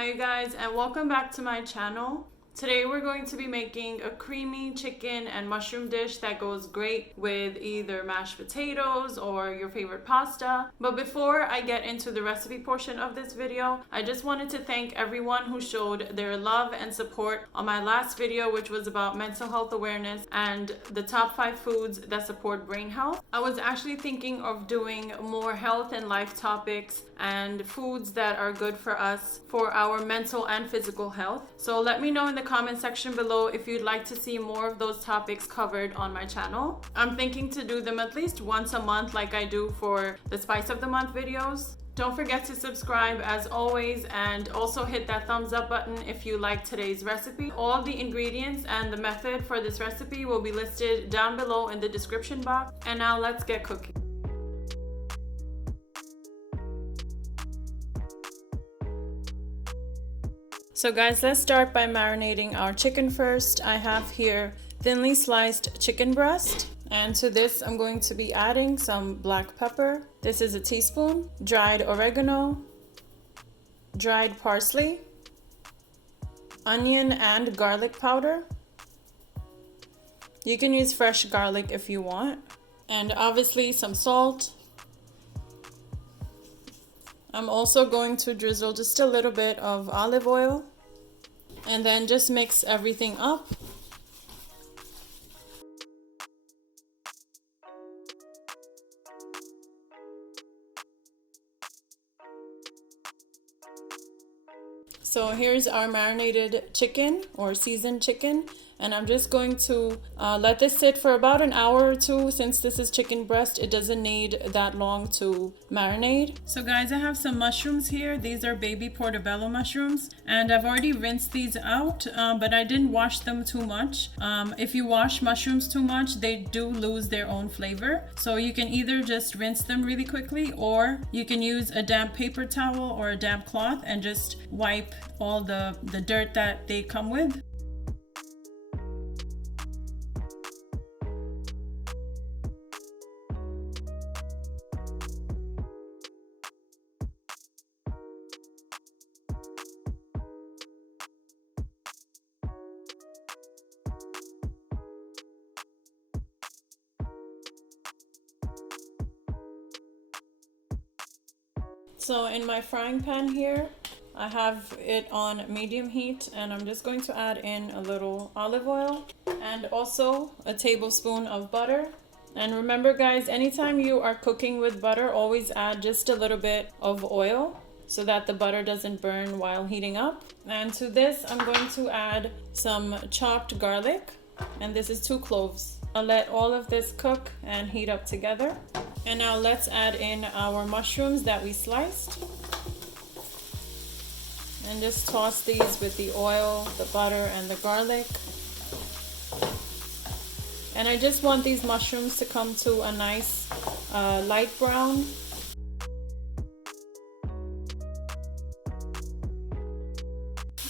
Hi you guys, and welcome back to my channel. Today we're going to be making a creamy chicken and mushroom dish that goes great with either mashed potatoes or your favorite pasta. But before I get into the recipe portion of this video, I just wanted to thank everyone who showed their love and support on my last video, which was about mental health awareness and the top 5 foods that support brain health. I was actually thinking of doing more health and life topics and foods that are good for us for our mental and physical health. So let me know in the comment section below if you'd like to see more of those topics covered on my channel. I'm thinking to do them at least once a month like I do for the Spice of the Month videos. Don't forget to subscribe as always, and also hit that thumbs up button if you like today's recipe. All the ingredients and the method for this recipe will be listed down below in the description box. And now let's get cooking. So guys, let's start by marinating our chicken first. I have here thinly sliced chicken breast, and to this I'm going to be adding some black pepper. This is a teaspoon, dried oregano, dried parsley, onion and garlic powder. You can use fresh garlic if you want, and obviously some salt. I'm also going to drizzle just a little bit of olive oil and then just mix everything up. So here's our marinated chicken or seasoned chicken, and I'm just going to let this sit for about an hour or two. Since this is chicken breast, it doesn't need that long to marinate. So guys, I have some mushrooms here. These are baby portobello mushrooms, and I've already rinsed these out, but I didn't wash them too much. If you wash mushrooms too much, they do lose their own flavor. So you can either just rinse them really quickly, or you can use a damp paper towel or a damp cloth and just wipe all the dirt that they come with. So in my frying pan here, I have it on medium heat, and I'm just going to add in a little olive oil and also a tablespoon of butter. And remember guys, anytime you are cooking with butter, always add just a little bit of oil so that the butter doesn't burn while heating up. And to this, I'm going to add some chopped garlic, and this is 2 cloves. I'll let all of this cook and heat up together. And now let's add in our mushrooms that we sliced. And just toss these with the oil, the butter, and the garlic. And I just want these mushrooms to come to a nice light brown.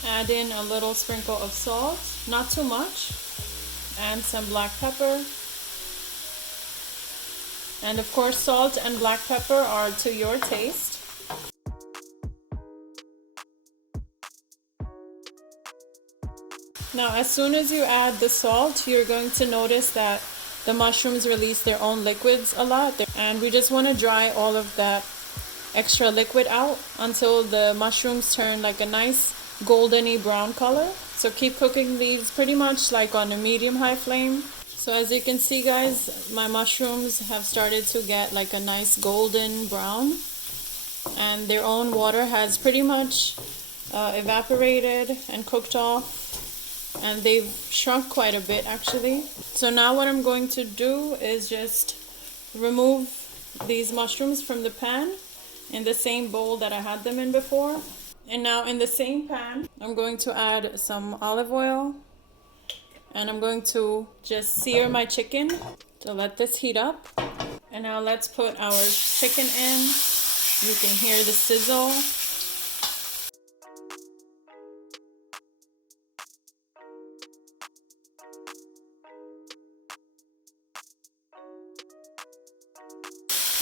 Add in a little sprinkle of salt, not too much, and some black pepper. And of course, salt and black pepper are to your taste. Now, as soon as you add the salt, you're going to notice that the mushrooms release their own liquids a lot. And we just want to dry all of that extra liquid out until the mushrooms turn like a nice goldeny brown color. So keep cooking these pretty much like on a medium-high flame. So as you can see guys, my mushrooms have started to get like a nice golden brown, and their own water has pretty much evaporated and cooked off, and they've shrunk quite a bit actually. So now what I'm going to do is just remove these mushrooms from the pan in the same bowl that I had them in before. And now in the same pan, I'm going to add some olive oil, and I'm going to just sear my chicken. So let this heat up. And now let's put our chicken in. You can hear the sizzle.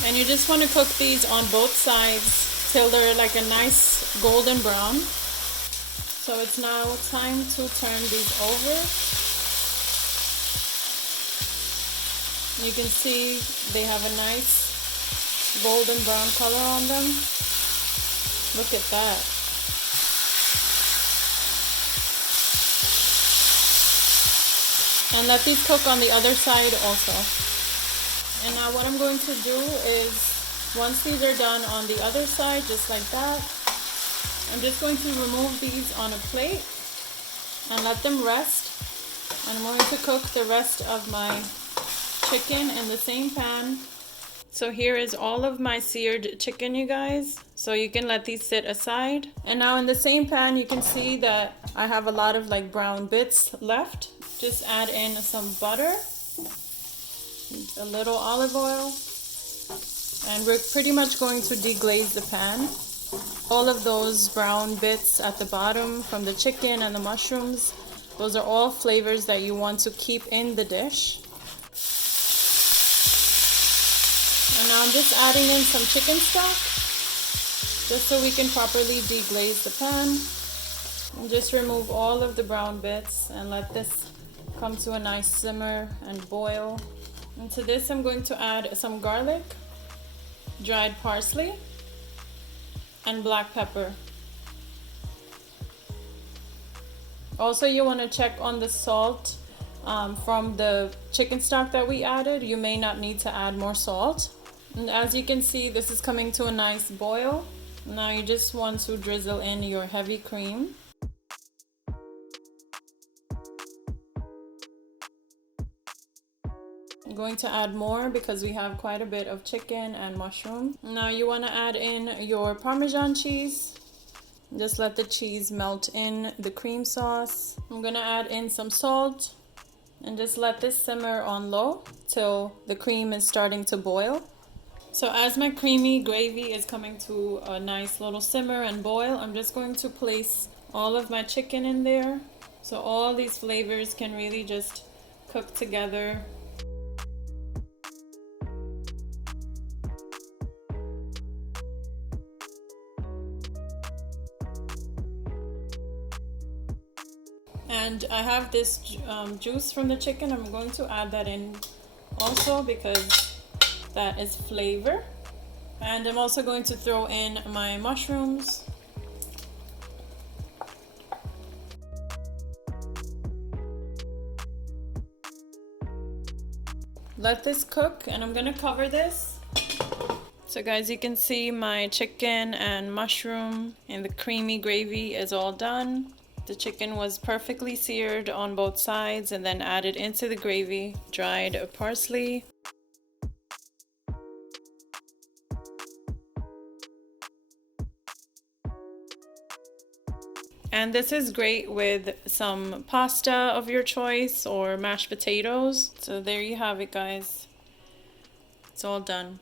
And you just want to cook these on both sides till they're like a nice golden brown. So it's now time to turn these over. You can see they have a nice golden brown color on them. Look at that. And let these cook on the other side also. And now what I'm going to do is, once these are done on the other side, just like that, I'm just going to remove these on a plate and let them rest. And I'm going to cook the rest of my chicken in the same pan. So here is all of my seared chicken, you guys. So you can let these sit aside. And now in the same pan, you can see that I have a lot of like brown bits left. Just add in some butter, a little olive oil, and we're pretty much going to deglaze the pan. All of those brown bits at the bottom from the chicken and the mushrooms, those are all flavors that you want to keep in the dish. And now I'm just adding in some chicken stock, just so we can properly deglaze the pan. And just remove all of the brown bits and let this come to a nice simmer and boil. And to this I'm going to add some garlic, dried parsley, and black pepper. Also, you want to check on the salt from the chicken stock that we added. You may not need to add more salt. And as you can see, this is coming to a nice boil. Now you just want to drizzle in your heavy cream. I'm going to add more because we have quite a bit of chicken and mushroom. Now you want to add in your Parmesan cheese. Just let the cheese melt in the cream sauce. I'm gonna add in some salt and just let this simmer on low till the cream is starting to boil. So as my creamy gravy is coming to a nice little simmer and boil, I'm just going to place all of my chicken in there. So all these flavors can really just cook together. And I have this juice from the chicken. I'm going to add that in also because that is flavor. And I'm also going to throw in my mushrooms. Let this cook, and I'm gonna cover this. So guys, you can see my chicken and mushroom and the creamy gravy is all done. The chicken was perfectly seared on both sides and then added into the gravy, dried parsley. And this is great with some pasta of your choice or mashed potatoes. So there you have it, guys. It's all done.